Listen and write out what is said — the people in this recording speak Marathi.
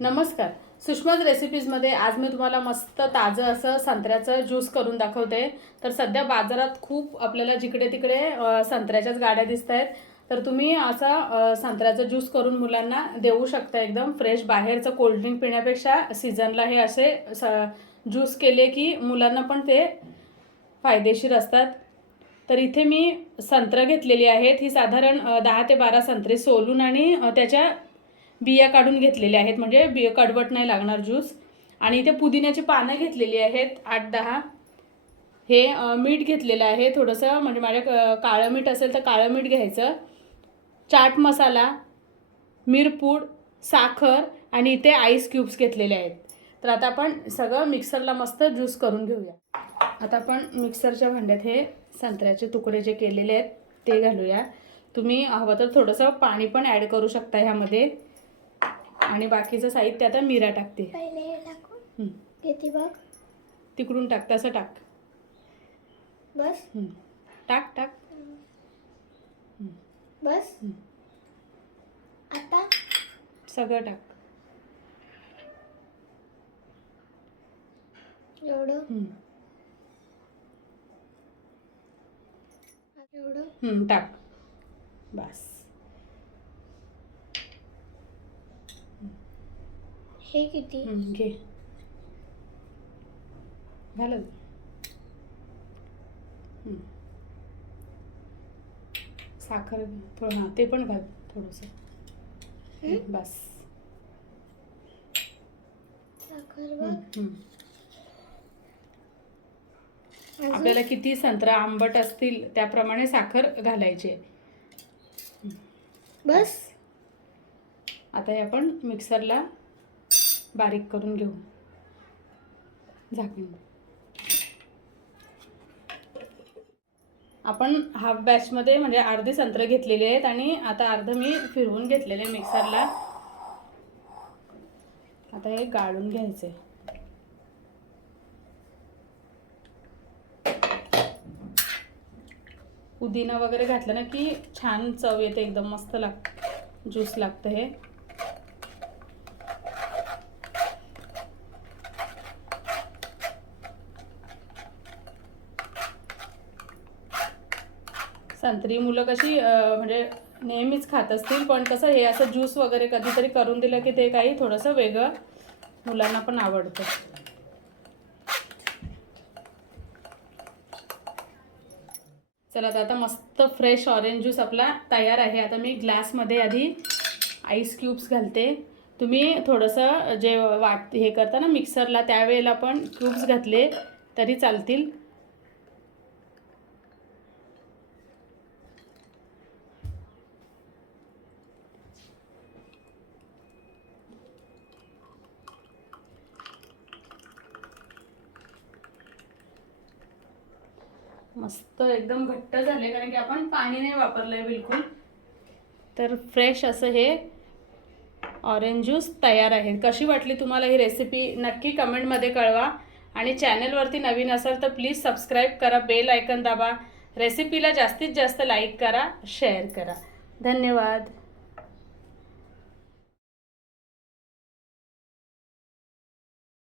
नमस्कार. सुषमाज रेसिपीजमध्ये आज मी तुम्हाला मस्त ताजं असं संत्र्याचं ज्यूस करून दाखवते. तर सध्या बाजारात खूप आपल्याला जिकडे तिकडे संत्र्याच्याच गाड्या दिसत आहेत तर तुम्ही असा संत्र्याचं ज्यूस करून मुलांना देऊ शकता एकदम फ्रेश बाहेरचं कोल्ड्रिंक पिण्यापेक्षा सीझनला हे असे स ज्यूस केले की मुलांना पण ते फायदेशीर असतात. तर इथे मी संत्रं घेतलेली आहेत. ही साधारण दहा ते बारा संत्रे सोलून आणि त्याच्या बिया काढून घेतलेल्या आहेत. म्हणजे बिया कडवट नाही लागणार ज्यूस. आणि इथे पुदिन्याची पानं घेतलेली आहेत आठ दहा. हे मीठ घेतलेलं आहे थोडंसं. म्हणजे माझ्या क- काळं मीठ असेल तर काळं मीठ घ्यायचं. चाट मसाला मिरपूड साखर आणि इथे आईस क्यूब्स घेतलेले आहेत. तर आता आपण सगळं मिक्सरला मस्त ज्यूस करून घेऊया. आता आपण मिक्सरच्या भांड्यात हे संत्र्याचे तुकडे जे केलेले आहेत ते घालूया. तुम्ही हवं तर थोडंसं पाणी पण ॲड करू शकता ह्यामध्ये. आणि बाकीचं साहित्य आता मिरा टाकते. हं. किती बघ. तिकडून टाक तसं टाक. बस. हं. टाक टाक. बस. हं. आता? सगळं टाक. एवढं? हं. एवढं? हं, टाक. बस. हे किती हं, घे घालत हं. साखर थोडं हां ते पण घाल थोडंसं हं? बस साखर बघ हं, हं. अजून? आपल्याला किती संत्रा आंबट असतील त्याप्रमाणे साखर घालायची आहे. बस आता हे आपण मिक्सरला बारीक करून घेऊ. झाकून. आपण हाफ बॅचमध्ये म्हणजे अर्धे संत्र घेतलेले आहेत आणि आता अर्ध मी फिरवून घेतलेले मिक्सरला आता हे गाळून घ्यायचे. पुदिना वगैरे घातलं ना की छान चव येते एकदम मस्त लाग ज्यूस लागतं हे. संत्री मुलं कशी म्हणजे नेहमीच खात असतील पण कसं हे असं ज्यूस वगैरे कधीतरी करून दिलं की ते काही थोडंसं वेगळं मुलांना पण आवडतं. चला तर आता मस्त फ्रेश ऑरेंज ज्यूस आपला तयार आहे. आता मी ग्लासमध्ये आधी आईस क्यूब्स घालते. तुम्ही थोडंसं जे वाट हे करता ना मिक्सरला त्यावेळेला पण क्यूब्स घातले तरी चालतील. मस्त एकदम घट्ट झाले कारण की आपण पाणी नाही वापरलंय बिलकुल. तर फ्रेश असं हे ऑरेंज ज्यूस तयार आहे. कशी वाटली तुम्हाला ही रेसिपी नक्की कमेंटमध्ये कळवा. आणि चॅनलवरती नवीन असाल तर प्लीज सबस्क्राईब करा बेल आयकन दाबा. रेसिपीला जास्तीत जास्त लाईक करा शेअर करा. धन्यवाद.